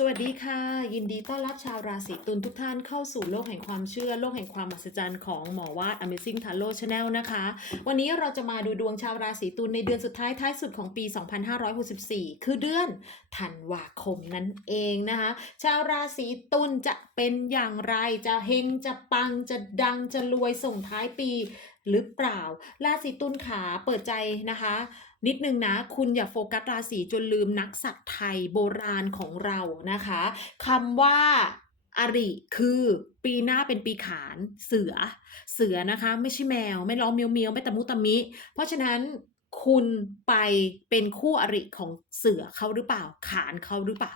สวัสดีค่ะ ยินดีต้อนรับชาวราศีตุลทุกท่านเข้าสู่โลกแห่งความเชื่อ โลกแห่งความมหัศจรรย์ของหมอวาด Amazing Tarot Channel นะคะ วันนี้เราจะมาดูดวงชาวราศีตุลในเดือนสุดท้ายท้ายสุดของปี 2564 คือเดือนธันวาคมนั่นเองนะคะ ชาวราศีตุลจะเป็นอย่างไรจะเฮงจะปังจะดังจะรวยส่งท้ายปีหรือเปล่า ราศีตุลขาเปิดใจนะคะ นิดนึงนะ คุณอย่าโฟกัสราศีจนลืมนักสัตว์ไทยโบราณของเรานะคะคำว่าอริคือปีหน้าเป็นปีขานเสือเสือนะคะ ไม่ใช่แมว ไม่ร้องเมียวเมียวไม่ตะมุตะมิ เพราะฉะนั้น คุณไปเป็นคู่อริของเสือเขาหรือเปล่า ขานเขาหรือเปล่า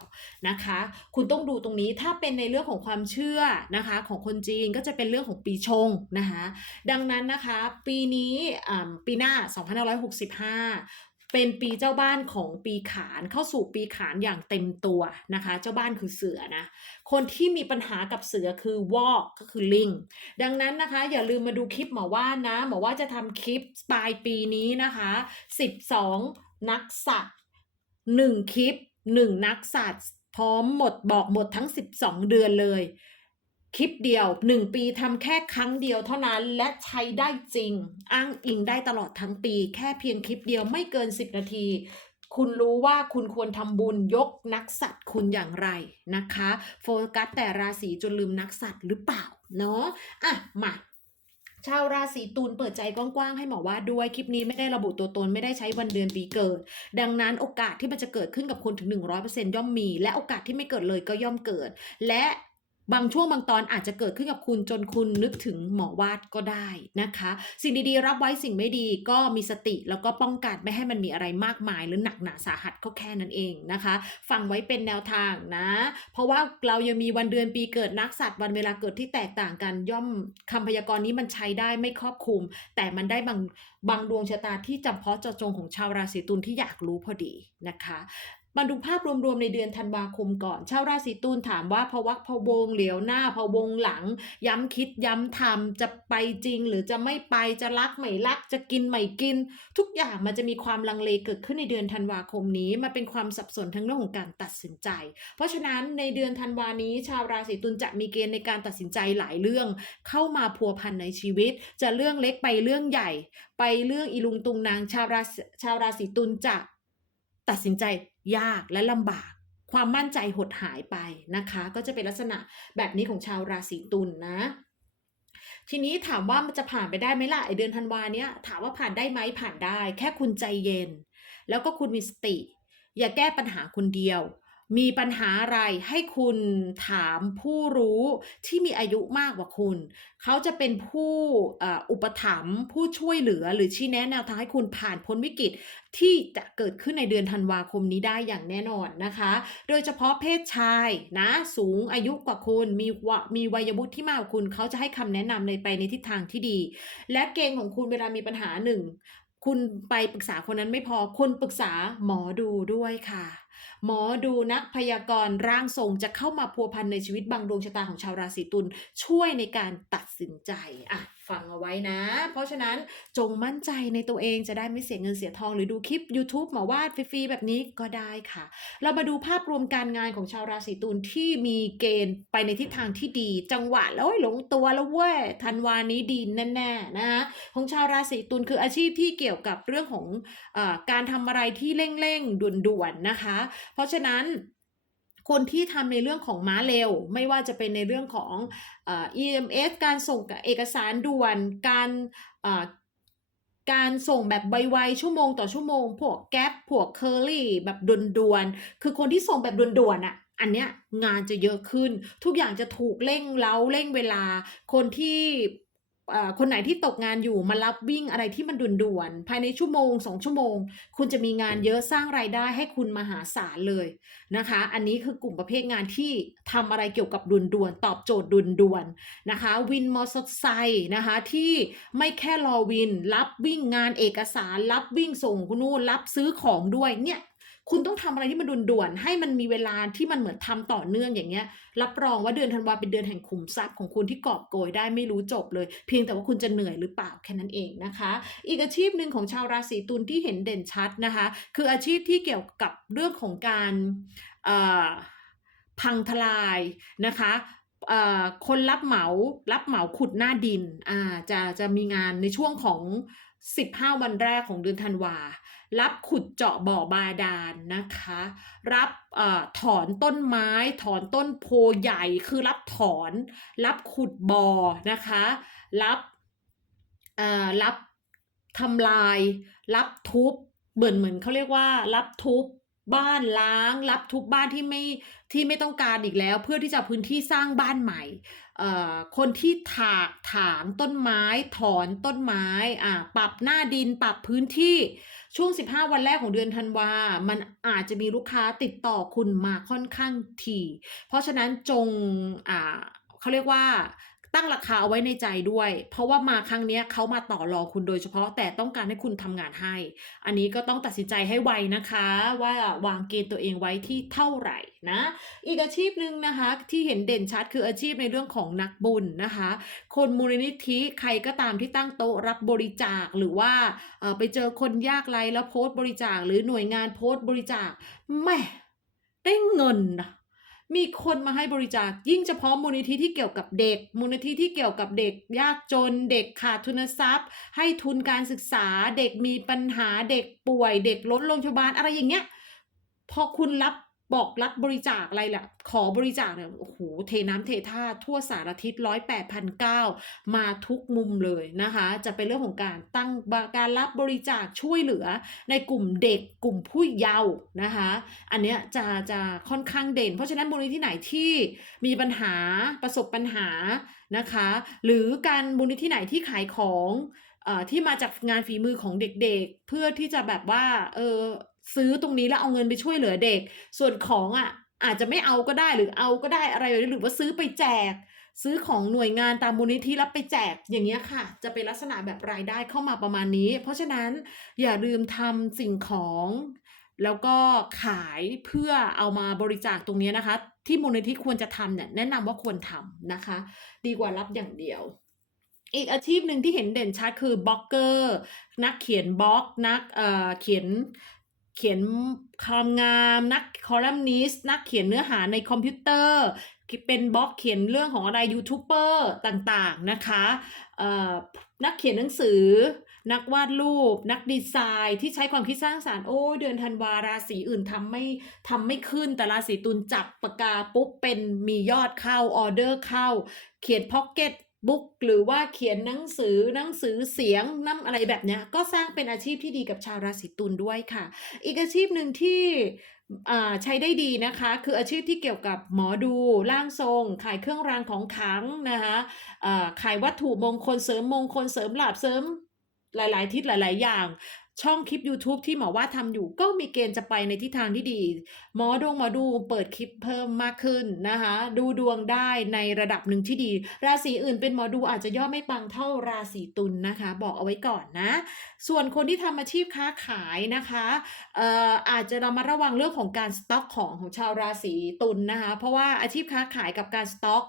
นะคะ คุณต้องดูตรงนี้ถ้าเป็นในเรื่องของความเชื่อนะคะ ของคนจีนก็จะเป็นเรื่องของปีชงนะคะ ดังนั้นนะคะ ปีนี้อ่าปีหน้า 2565 เป็นปีเจ้าบ้านของปีขานเข้าสู่ปีขานอย่างเต็มตัวนะคะ เจ้าบ้านคือเสือนะ คนที่มีปัญหากับเสือคือวอกก็คือลิง ดังนั้นนะคะ อย่าลืมมาดูคลิปหมอว่านะหมอว่าจะทำคลิปปลายปีนี้นะคะ 12 นักสัตว์1คลิป 1 นักสัตว์พร้อมหมดบอกหมดทั้ง 12 เดือนเลย คลิปเดียว 1 ปีทำแค่ครั้งเดียวเท่านั้นและใช้ได้จริง อ้างอิงได้ตลอดทั้งปี แค่เพียงคลิปเดียวไม่เกิน 10 นาที คุณรู้ว่าคุณควรทำบุญยกนักสัตว์คุณอย่างไรนะคะ โฟกัสแต่ราศีจนลืมนักสัตว์หรือเปล่าเนาะอะมาชาวราศีตุลเปิดใจกว้างๆให้หมอว่าด้วยคลิปนี้ไม่ได้ระบุตัวตนไม่ได้ใช้วันเดือนปีเกิด ดังนั้นโอกาสที่มันจะเกิดขึ้นกับคุณถึง 100%ย่อมมี และโอกาสที่ไม่เกิดเลยก็ย่อมเกิด และ บางช่วงบางตอนอาจจะเกิดขึ้นกับคุณจนคุณนึกถึงหมอวาดก็ได้นะคะ สิ่งดีๆ รับไว้สิ่งไม่ดีก็มีสติแล้วก็ป้องกันไม่ให้มันมีอะไรมากมาย หรือหนักหนาสาหัสก็แค่นั้นเองนะคะ ฟังไว้เป็นแนวทางนะ เพราะว่าเรายังมีวันเดือนปีเกิดนักสัตว์วันเวลาเกิดที่แตกต่างกันย่อมคำพยากรณ์นี้มันใช้ได้ไม่ครอบคลุม แต่มันได้บางบางดวงชะตาที่จำเพาะเจาะจงของชาวราศีตุลที่อยากรู้พอดีนะคะ มาดูภาพรวมๆในเดือนธันวาคมก่อน ชาวราศีตุลถามว่าพวักพวงเหลียวหน้าพวงหลัง ย้ำคิดย้ำทำจะไปจริง หรือจะไม่ไปจะรักไม่รัก จะกินไม่กิน ทุกอย่างมันจะมีความลังเลเกิดขึ้นในเดือนธันวาคมนี้มันเป็นความสับสนทั้งเรื่องของการตัดสินใจ เพราะฉะนั้นในเดือนธันวานี้ ชาวราศีตุลจะมีเกณฑ์ในการตัดสินใจหลายเรื่อง เข้ามาพัวพันในชีวิต จะเรื่องเล็กไปเรื่องใหญ่ ไปเรื่องอีลุงตุงนางชาวราศีชาวราศีตุลจะ ตัดสินใจยากและลำบาก ความมั่นใจหดหายไปนะคะ ก็จะเป็นลักษณะแบบนี้ของชาวราศีตุลนะทีนี้ถามว่ามันจะผ่านไปได้ไหมล่ะไอเดือนธันวาเนี้ยถามว่าผ่านได้ไหมผ่านได้ แค่คุณใจเย็น แล้วก็คุณมีสติ อย่าแก้ปัญหาคนเดียว มีปัญหาอะไรให้คุณถามผู้รู้ที่มีอายุมากกว่าคุณ เขาจะเป็นผู้อุปถัมภ์ผู้ช่วยเหลือหรือชี้แนะแนวทางให้คุณผ่านพ้นวิกฤตที่จะเกิดขึ้นในเดือนธันวาคมนี้ได้อย่างแน่นอนนะคะ โดยเฉพาะเพศชายนะสูงอายุกว่าคุณ มีวมีวัยวุฒิที่มากกว่าคุณ เขาจะให้คำแนะนำในไปในทิศทางที่ดี และเกณฑ์ของคุณเวลามีปัญหาหนึ่งคุณไปปรึกษาคนนั้นไม่พอคุณปรึกษาหมอดูด้วยค่ะ หมอดูนักพยากรณ์ร่างทรงจะเข้ามาพัวพันในชีวิตบางดวงชะตาของชาวราศีตุลช่วยในการตัดสินใจอะ ฟังเอาไว้นะ เพราะฉะนั้นจงมั่นใจในตัวเองจะได้ไม่เสียเงินเสียทอง หรือดูคลิป YouTube หมอวาดฟรีๆแบบนี้ก็ได้ค่ะ เรามาดูภาพรวมการงานของชาวราศีตุลที่มีเกณฑ์ไปในทิศทางที่ดี จังหวะแล้วหลงตัวแล้วเว้ยธันวานี้ดีแน่ๆนะคะของชาวราศีตุลคืออาชีพที่เกี่ยวกับเรื่องของออการทำอะไรที่เร่งๆด่วนๆนะคะ เพราะฉะนั้น คนที่ทำในเรื่องของม้าเร็ว ไม่ว่าจะเป็นในเรื่องของเอ่อ EMS การส่งเอกสารด่วน การการส่งแบบไวๆชั่วโมงต่อชั่วโมง พวกแก๊ปพวกเคอรี่แบบด่วนๆ คือคนที่ส่งแบบด่วนๆอะอันเนี้ยงานจะเยอะขึ้น ทุกอย่างจะถูกเร่งเล้าเร่งเวลา คนที่ คนไหนที่ตกงานอยู่มารับวิ่งอะไรที่มันด่วนๆภายในชั่วโมงสองชั่วโมง คุณจะมีงานเยอะสร้างรายได้ให้คุณมหาศาลเลยนะคะ อันนี้คือกลุ่มประเภทงานที่ทำอะไรเกี่ยวกับด่วนๆตอบโจทย์ด่วนๆนะคะ วินมอเตอร์ไซค์นะคะที่ไม่แค่รอวิน รับวิ่งงานเอกสาร รับวิ่งส่งคุณนู่นรับซื้อของด้วยเนี่ย คุณต้องทำอะไรที่มันด่วนๆให้มันมีเวลาที่มันเหมือนทำต่อเนื่องอย่างเงี้ย รับรองว่าเดือนธันวาเป็นเดือนแห่งขุมทรัพย์ของคุณที่กอบโกยได้ไม่รู้จบเลย เพียงแต่ว่าคุณจะเหนื่อยหรือเปล่าแค่นั้นเองนะคะ อีกอาชีพหนึ่งของชาวราศีตุลที่เห็นเด่นชัดนะคะ คืออาชีพที่เกี่ยวกับเรื่องของการเอ่อพังทลายนะคะเอ่อคนรับเหมารับเหมาขุดหน้าดินอ่าจะจะมีงานในช่วงของ 15 วันแรกของเดือนธันวา รับขุดเจาะบ่อบาดาลนะคะ รับเอ่อถอนต้นไม้ ถอนต้นโพใหญ่คือรับถอน รับขุดบ่อนะคะ รับเอ่อรับทำลาย รับทุบเหมือนเหมือนเขาเรียกว่า รับทุบบ้านล้าง รับทุบบ้านที่ไม่ที่ไม่ต้องการอีกแล้ว เพื่อที่จะพื้นที่สร้างบ้านใหม่ คนที่ถากถางต้นไม้ถอนต้นไม้อ่าปรับหน้าดินปรับพื้นที่ช่วง 15 วันแรกของเดือนธันวา มันอาจจะมีลูกค้าติดต่อคุณมาค่อนข้างถี่ เพราะฉะนั้นจงอ่าเขาเรียกว่า ตั้งราคาเอาไว้ในใจด้วย เพราะว่ามาครั้งนี้เขามาต่อรองคุณโดยเฉพาะแต่ต้องการให้คุณทำงานให้ อันนี้ก็ต้องตัดสินใจให้ไวนะคะ ว่าวางเกณฑ์ตัวเองไว้ที่เท่าไหร่นะ อีกอาชีพหนึ่งนะคะที่เห็นเด่นชัดคืออาชีพในเรื่องของนักบุญนะคะ คนมูลนิธิใครก็ตามที่ตั้งโต๊ะรับบริจาคหรือว่าไปเจอคนยากไร้แล้วโพสต์บริจาค หรือหน่วยงานโพสต์บริจาคแม่ได้เงินนะ มีคนมาให้บริจาค ยิ่งเฉพาะมูลนิธิที่เกี่ยวกับเด็ก มูลนิธิที่เกี่ยวกับเด็กยากจน เด็กขาดทุนทรัพย์ ให้ทุนการศึกษา เด็กมีปัญหา เด็กป่วย เด็กล้นโรงพยาบาลอะไรอย่างเงี้ย พอคุณรับ บอกรับบริจาคอะไรแหละขอบริจาคเนี่ยโอ้โหเทน้ำเทท่าทั่วสารทิศร้อยแปดพันเก้ามาทุกมุมเลยนะคะ จะเป็นเรื่องของการตั้งการรับบริจาคช่วยเหลือ ในกลุ่มเด็กกลุ่มผู้เยาว์นะคะ อันเนี้ยจะจะค่อนข้างเด่น เพราะฉะนั้นมูลนิธิไหนที่มีปัญหาประสบปัญหานะคะ หรือการมูลนิธิไหนที่ขายของอที่มาจากงานฝีมือของเด็กๆ เพื่อที่จะแบบว่าเออ ซื้อตรงนี้แล้วเอาเงินไปช่วยเหลือเด็ก ส่วนของอะอาจจะไม่เอาก็ได้หรือเอาก็ได้อะไรแบบนี้หรือว่าซื้อไปแจก ซื้อของหน่วยงานตามมูลนิธิแล้วไปแจกอย่างเงี้ยค่ะ จะเป็นลักษณะแบบรายได้เข้ามาประมาณนี้ เพราะฉะนั้นอย่าลืมทำสิ่งของแล้วก็ขายเพื่อเอามาบริจาคตรงนี้นะคะ ที่มูลนิธิควรจะทำเนี่ยแนะนำว่าควรทำนะคะ ดีกว่ารับอย่างเดียว อีกอาชีพหนึ่งที่เห็นเด่นชัดคือบล็อกเกอร์ นักเขียนบล็อก นักเอ่อเขียน เขียนความงาม นักคอลัมนิสต์นักเขียนเนื้อหาในคอมพิวเตอร์เป็นบล็อกเขียนเรื่องของอะไรยูทูบเบอร์ต่างๆนะคะเอ่อนักเขียนหนังสือ นักวาดรูป นักดีไซน์ที่ใช้ความคิดสร้างสารรค์โอ้ยเดือนธันวาราศีอื่นทำไม่ทำไม่ขึ้นแต่ราศีตุลจับปากกาปุ๊บเป็นมียอดเข้าออเดอร์เข้า เขียนพ็อกเก็ต บุ๊กหรือว่าเขียนหนังสือหนังสือเสียงน้ำอะไรแบบเนี้ยก็สร้างเป็นอาชีพที่ดีกับชาวราศีตุลด้วยค่ะ อีกอาชีพหนึ่งที่อ่าใช้ได้ดีนะคะ คืออาชีพที่เกี่ยวกับหมอดูร่างทรง ขายเครื่องรางของขลังนะคะอ่าขายวัตถุมงคลเสริมมงคลเสริมหลาบเสริมหลาย ๆ ทิศหลาย ๆ อย่าง ช่องคลิป YouTube ที่หมอว่าทำอยู่ก็มีเกณฑ์จะไปในทิศทางที่ดี หมอดวงหมอดูเปิดคลิปเพิ่มมากขึ้นนะคะ ดูดวงได้ในระดับหนึ่งที่ดี ราศีอื่นเป็นหมอดูอาจจะย่อไม่ปังเท่าราศีตุลนะคะ บอกเอาไว้ก่อนนะ ส่วนคนที่ทำอาชีพค้าขายนะคะเอ่ออาจจะเรามาระวังเรื่องของการสต็อกของของชาวราศีตุลนะคะ เพราะว่าอาชีพค้าขายกับการสต็อก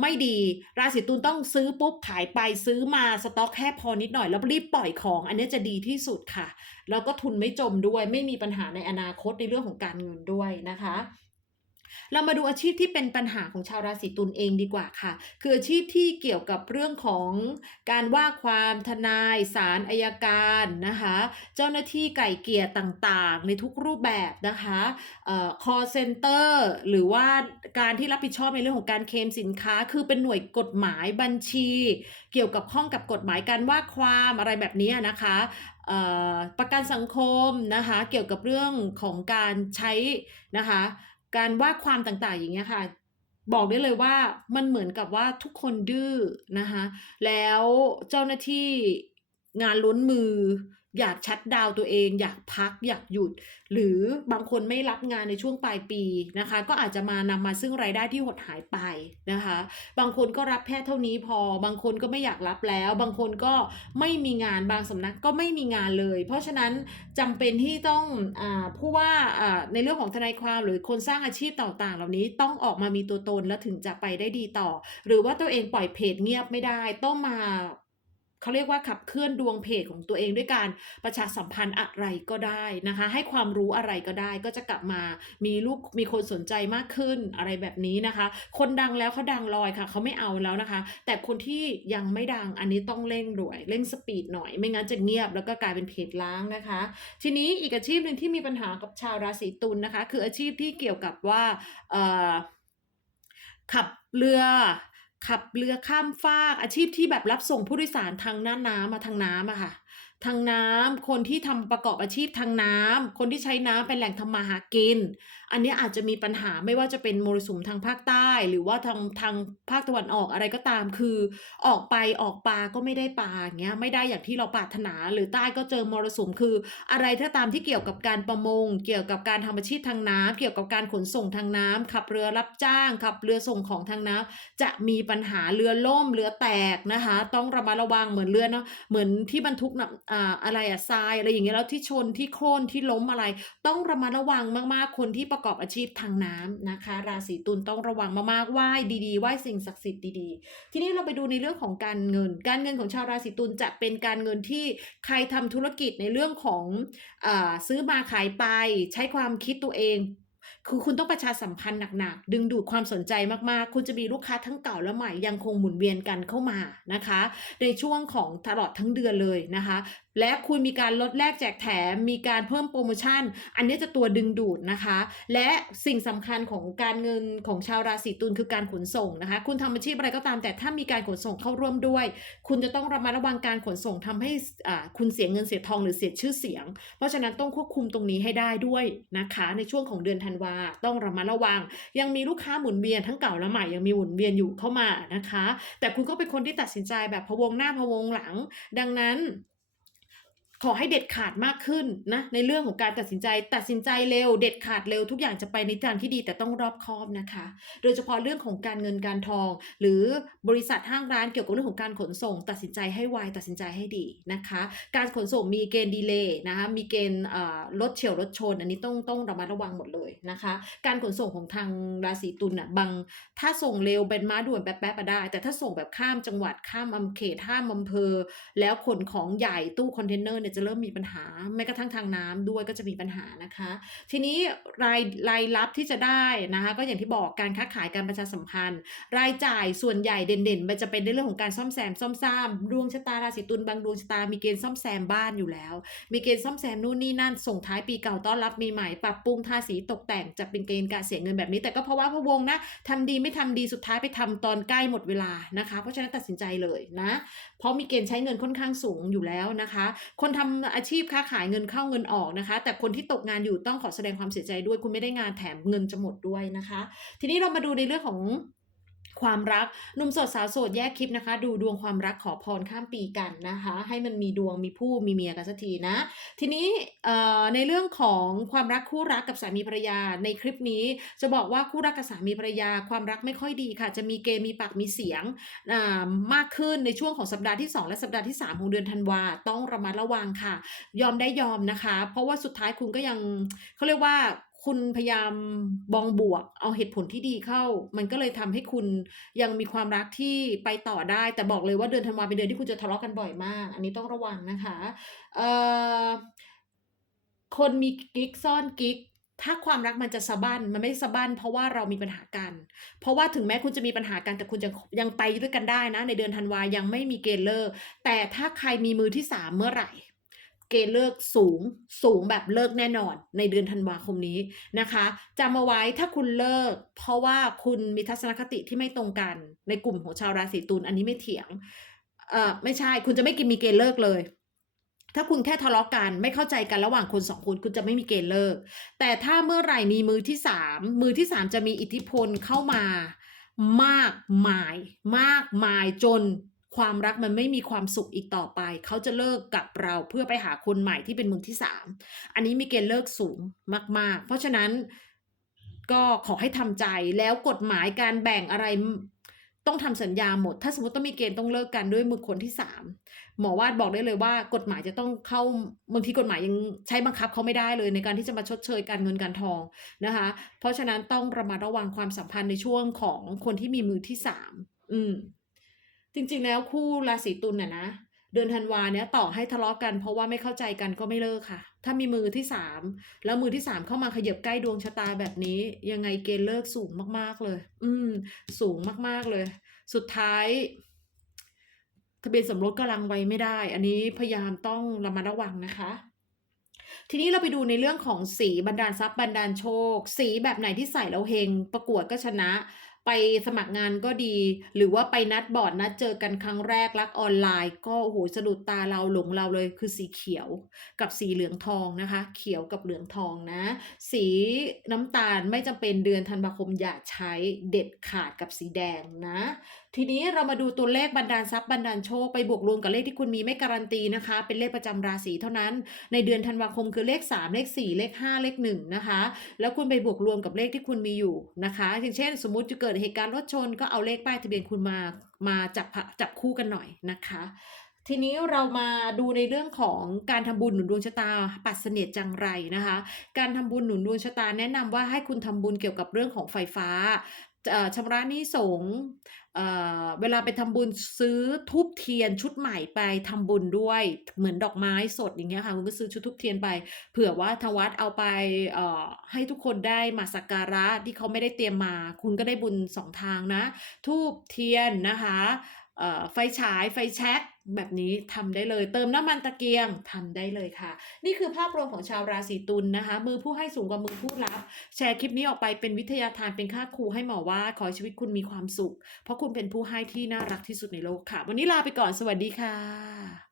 ไม่ดี ราศีตุลต้องซื้อปุ๊บขายไปซื้อมาสต็อกแค่พอนิดหน่อย แล้วรีบปล่อยของ อันนี้จะดีที่สุดค่ะ แล้วก็ทุนไม่จมด้วย ไม่มีปัญหาในอนาคตในเรื่องของการเงินด้วยนะคะ เรามาดูอาชีพที่เป็นปัญหาของชาวราศีตุลเองดีกว่าค่ะ คืออาชีพที่เกี่ยวกับเรื่องของการว่าความทนายศาลอายการนะคะ เจ้าหน้าที่ไก่เกลี่ยต่างๆ ในทุกรูปแบบนะคะเอ่อ call center หรือว่าการที่รับผิดชอบในเรื่องของการเคลมสินค้า คือเป็นหน่วยกฎหมายบัญชี เกี่ยวกับข้องกับกฎหมายการว่าความอะไรแบบนี้นะคะเอ่อประกันสังคมนะคะเกี่ยวกับเรื่องของการใช้นะคะ การว่าความต่างๆอย่างเงี้ยค่ะ บอกได้เลยว่ามันเหมือนกับว่าทุกคนดื้อนะคะแล้วเจ้าหน้าที่ งานล้นมือ อยากชัดดาวตัวเอง อยากพักอยากหยุด หรือบางคนไม่รับงานในช่วงปลายปีนะคะ ก็อาจจะมานำมาซึ่งรายได้ที่หดหายไปนะคะ บางคนก็รับแค่เท่านี้พอ บางคนก็ไม่อยากรับแล้ว บางคนก็ไม่มีงานบางสำนักก็ไม่มีงานเลย เพราะฉะนั้นจำเป็นที่ต้องอาผู้ว่าอ่าในเรื่องของทนายความหรือคนสร้างอาชีพต่างๆ เหล่านี้ต้องออกมามีตัวตนแล้วถึงจะไปได้ดีต่อ หรือว่าตัวเองปล่อยเพจเงียบไม่ได้ต้องมา เขาเรียกว่าขับเคลื่อนดวงเพจของตัวเองด้วยการประชาสัมพันธ์อะไรก็ได้นะคะ ให้ความรู้อะไรก็ได้ก็จะกลับมามีลูกมีคนสนใจมากขึ้นอะไรแบบนี้นะคะ คนดังแล้วเขาดังลอยค่ะเขาไม่เอาแล้วนะคะ แต่คนที่ยังไม่ดังอันนี้ต้องเร่งด่วยเร่งสปีดหน่อย ไม่งั้นจะเงียบแล้วก็กลายเป็นเพจล้างนะคะ ทีนี้อีกอาชีพหนึ่งที่มีปัญหากับชาวราศีตุลนะคะ คืออาชีพที่เกี่ยวกับว่าขับเรือ ขับเรือข้ามฟากอาชีพที่แบบรับส่งผู้โดยสารทางหน้าน้ำมาทางน้ำอะค่ะ ทางน้ำคนที่ทำประกอบอาชีพทางน้ำคนที่ใช้น้ำเป็นแหล่งทำมาหากิน อันนี้อาจจะมีปัญหาไม่ว่าจะเป็นมรสุมทางภาคใต้ หรือว่าทางทางภาคตะวันออกอะไรก็ตาม คือ ออกไปออกปลาก็ไม่ได้ปลาอย่างเงี้ยไม่ได้อย่างที่เราปรารถนา หรือใต้ก็เจอมรสุมคือ อะไรถ้าตามที่เกี่ยวกับการประมง เกี่ยวกับการทำอาชีพทางน้ำเกี่ยวกับการขนส่งทางน้ำขับเรือรับจ้าง ขับเรือส่งของทางน้ำจะมีปัญหาเรือล่มเรือแตกนะคะ ต้องระมัดระวังเหมือนเรือเนาะเหมือนที่บรรทุกน่ะอ่าอะไรอะทรายอะไรอย่างเงี้ยแล้วที่ชนที่โค่นที่ล้มอะไร ต้องระมัดระวังมากๆ คนที่ประกอบอาชีพทางน้ำนะคะ ราศีตุลต้องระวังมากๆไหว้ดีๆไหว้สิ่งศักดิ์สิทธิ์ดีๆ ทีนี้เราไปดูในเรื่องของการเงิน การเงินของชาวราศีตุลจะเป็นการเงินที่ใครทำธุรกิจในเรื่องของอาซื้อมาขายไป ใช้ความคิดตัวเอง คือคุณต้องประชาสัมพันธ์หนักๆ ดึงดูดความสนใจมากๆ คุณจะมีลูกค้าทั้งเก่าและใหม่ยังคงหมุนเวียนกันเข้ามานะคะ ในช่วงของตลอดทั้งเดือนเลยนะคะและคุณมีการลดแลกแจกแถม มีการเพิ่มโปรโมชั่น อันนี้จะตัวดึงดูดนะคะ และสิ่งสำคัญของการเงินของชาวราศีตุลคือการขนส่งนะคะ คุณทำอาชีพอะไรก็ตามแต่ถ้ามีการขนส่งเข้าร่วมด้วย คุณจะต้องระมัดระวังการขนส่งทำให้อ่าคุณเสียเงินเสียทองหรือเสียชื่อเสียง เพราะฉะนั้นต้องควบคุมตรงนี้ให้ได้ด้วยนะคะ ในช่วงของเดือนธันวาต้องระมัดระวัง ยังมีลูกค้าหมุนเวียนทั้งเก่าและใหม่ยังมีหมุนเวียนอยู่เข้ามานะคะ แต่คุณก็เป็นคนที่ตัดสินใจแบบพะวงหน้าพะวงหลัง ดังนั้น ขอให้เด็ดขาดมากขึ้นนะในเรื่องของการตัดสินใจตัดสินใจเร็ว เด็ดขาดเร็วทุกอย่างจะไปในทางที่ดีแต่ต้องรอบคอบนะคะ โดยเฉพาะเรื่องของการเงินการทอง หรือบริษัทห้างร้านเกี่ยวกับเรื่องของการขนส่ง ตัดสินใจให้ไวตัดสินใจให้ดีนะคะ การขนส่งมีเกณฑ์ดีเลย์นะคะมีเกณฑ์เอ่อรถเฉียวรถชน อันนี้ต้องต้องระมัดระวังหมดเลยนะคะ การขนส่งของทางราศีตุลน่ะบางถ้าส่งเร็วเป็นม้าด่วนแป๊บๆอะได้ แต่ถ้าส่งแบบข้ามจังหวัดข้ามอำเขตข้ามอำเภอ แล้วขนของใหญ่ตู้คอนเทนเนอร์เนี่ยจะเริ่มมีปัญหาแม้กระทั่งทางน้ำด้วยก็จะมีปัญหานะคะ ทีนี้รายรายรับที่จะได้นะคะก็อย่างที่บอกการค้าขายการประชาสัมพันธ์ รายจ่ายส่วนใหญ่เด่นๆ มันจะเป็นในเรื่องของการซ่อมแซมซ่อมซ่ามดวงชะตาราศีตุลบางดวงชะตามีเกณฑ์ซ่อมแซมบ้านอยู่แล้ว มีเกณฑ์ซ่อมแซมนู่นนี่นั่นส่งท้ายปีเก่าต้อนรับปีใหม่ปรับปรุงทาสีตกแต่งจะเป็นเกณฑ์การเสียเงินแบบนี้แต่ก็เพราะว่าพะวงนะทำดีไม่ทำดีสุดท้ายไปทำตอนใกล้หมดเวลานะคะ เพราะฉะนั้นตัดสินใจเลยนะ เพราะมีเกณฑ์ใช้เงินค่อนข้างสูงอยู่แล้วนะคะ คนททำอาชีพค้าขายเงินเข้าเงินออกนะคะ แต่คนที่ตกงานอยู่ต้องขอแสดงความเสียใจด้วย คุณไม่ได้งานแถมเงินจะหมดด้วยนะคะ ทีนี้เรามาดูในเรื่องของ ความรักหนุ่มโสดสาวโสดแยกคลิปนะคะ ดูดวงความรักขอพรข้ามปีกันนะคะ ให้มันมีดวงมีผู้มีเมียกันสักทีนะ ทีนี้ในเรื่องของความรักคู่รักกับสามีภรรยาในคลิปนี้ จะบอกว่าคู่รักกับสามีภรรยาความรักไม่ค่อยดีค่ะ จะมีเกณฑ์มีปากมีเสียงอ่ามากขึ้นในช่วงของสัปดาห์ที่ 2 และสัปดาห์ที่ 3 ของเดือนธันวาต้องระมัดระวังค่ะ ยอมได้ยอมนะคะ เพราะว่าสุดท้ายคุณก็ยังเขาเรียกว่า คุณพยายามบองบวก เอาเหตุผลที่ดีเข้า มันก็เลยทำให้คุณยังมีความรักที่ไปต่อได้ แต่บอกเลยว่าเดือนธันวาเป็นเดือนที่คุณจะทะเลาะกันบ่อยมาก อันนี้ต้องระวังนะคะเอ่อคนมีกิ๊กซ่อนกิ๊กถ้าความรักมันจะสะบั้นมันไม่สะบั้นเพราะว่าเรามีปัญหากัน เพราะว่าถึงแม้คุณจะมีปัญหากันแต่คุณจะยังไปด้วยกันได้นะ ในเดือนธันวายังไม่มีเกณฑ์เลิกแต่ถ้าใครมีมือที่สามเมื่อไหร่ เกณฑ์เลิกสูงสูงแบบเลิกแน่นอน ในเดือนธันวาคมนี้นะคะจำเอาไว้ถ้าคุณเลิก เพราะว่าคุณมีทัศนคติที่ไม่ตรงกัน ในกลุ่มของชาวราศีตุลอันนี้ไม่เถียงเอ่อไม่ใช่ คุณจะไม่กินมีเกณฑ์เลิกเลย ถ้าคุณแค่ทะเลาะกันไม่เข้าใจกันระหว่างคนสองคนคุณจะไม่มีเกณฑ์เลิก แต่ถ้าเมื่อไหร่มีมือที่สามมือที่สามจะมีอิทธิพลเข้ามามากมาย มากมายจน ความรักมันไม่มีความสุขอีกต่อไป เขาจะเลิกกับเราเพื่อไปหาคนใหม่ที่เป็นมือที่สามอันนี้มีเกณฑ์เลิกสูงมาก ๆ เพราะฉะนั้นก็ขอให้ทำใจแล้วกฎหมายการแบ่งอะไรต้องทำสัญญาหมด ถ้าสมมติต้องมีเกณฑ์ต้องเลิกกันด้วยมือคนที่สามหมอวาดบอกได้เลยว่ากฎหมายจะต้องเข้าบางทีกฎหมายยังใช้บังคับเขาไม่ได้เลยในการที่จะมาชดเชยการเงินการทองนะคะ เพราะฉะนั้นต้องระมัดระวังความสัมพันธ์ในช่วงของคนที่มีมือที่สามอืม จริงๆ แล้วคู่ราศีตุลน่ะนะ เดือนธันวาเนี้ยต่อให้ทะเลาะกัน เพราะว่าไม่เข้าใจกันก็ไม่เลิกค่ะ ถ้ามีมือที่สามแล้วมือที่สามเข้ามาขยับใกล้ดวงชะตาแบบนี้ ยังไงเกณฑ์เลิกสูงมากๆเลย อืม สูงมากๆเลย สุดท้ายทะเบียนสมรสกำลังไว้ไม่ได้ อันนี้พยายามต้องระมัดระวังนะคะ ทีนี้เราไปดูในเรื่องของสีบันดาลทรัพย์บันดาลโชค สีแบบไหนที่ใส่แล้วเฮงประกวดก็ชนะ ไปสมัครงานก็ดี หรือว่าไปนัดบอร์ดนัดเจอกันครั้งแรกรักออนไลน์ ก็โอ้โหสะดุดตาเราหลงเราเลยคือสีเขียวกับสีเหลืองทองนะคะ เขียวกับเหลืองทองนะ สีน้ำตาลไม่จำเป็นเดือนธันวาคมอย่าใช้เด็ดขาดกับสีแดงนะ ทีนี้เรามาดูตัวเลขบันดาลทรัพย์บันดาลโชคไปบวกรวมกับเลขที่คุณมีไม่การันตีนะคะ เป็นเลขประจำราศีเท่านั้น ในเดือนธันวาคมคือเลข 3 เลข 4 เลข 5 เลข1นะคะแล้วคุณไปบวกรวมกับเลขที่คุณมีอยู่นะคะอย่างเช่น สมมุติจะเกิดเหตุการณ์รถชน ก็เอาเลขป้ายทะเบียนคุณมามาจับจับคู่กันหน่อยนะคะทีนี้เรามาดูในเรื่องของการทำบุญหนุนดวงชะตาปัดเสน่ห์จังไรนะคะ การทำบุญหนุนดวงชะตาแนะนำว่าให้คุณทำบุญเกี่ยวกับเรื่องของไฟฟ้าเอ่อชำระหนี้สง เวลาไปทำบุญซื้อทุบเทียนชุดใหม่ไปทำบุญด้วยเหมือนดอกไม้สดอย่างเงี้ยค่ะคุณก็ซื้อชุดทุบเทียนไป เผื่อว่าทางวัดเอาไปให้ทุกคนได้มาสักการะที่เขาไม่ได้เตรียมมา คุณก็ได้บุญสองทางนะ ทูบเทียนนะคะไฟฉายไฟแช็ก แบบนี้ทำได้เลย เติมน้ำมันตะเกียงทำได้เลยค่ะ นี่คือภาพรวมของชาวราศีตุลนะคะ มือผู้ให้สูงกว่ามือผู้รับ แชร์คลิปนี้ออกไปเป็นวิทยาทานเป็นค่าครูให้หมอว่าขอชีวิตคุณมีความสุข เพราะคุณเป็นผู้ให้ที่น่ารักที่สุดในโลกค่ะ วันนี้ลาไปก่อนสวัสดีค่ะ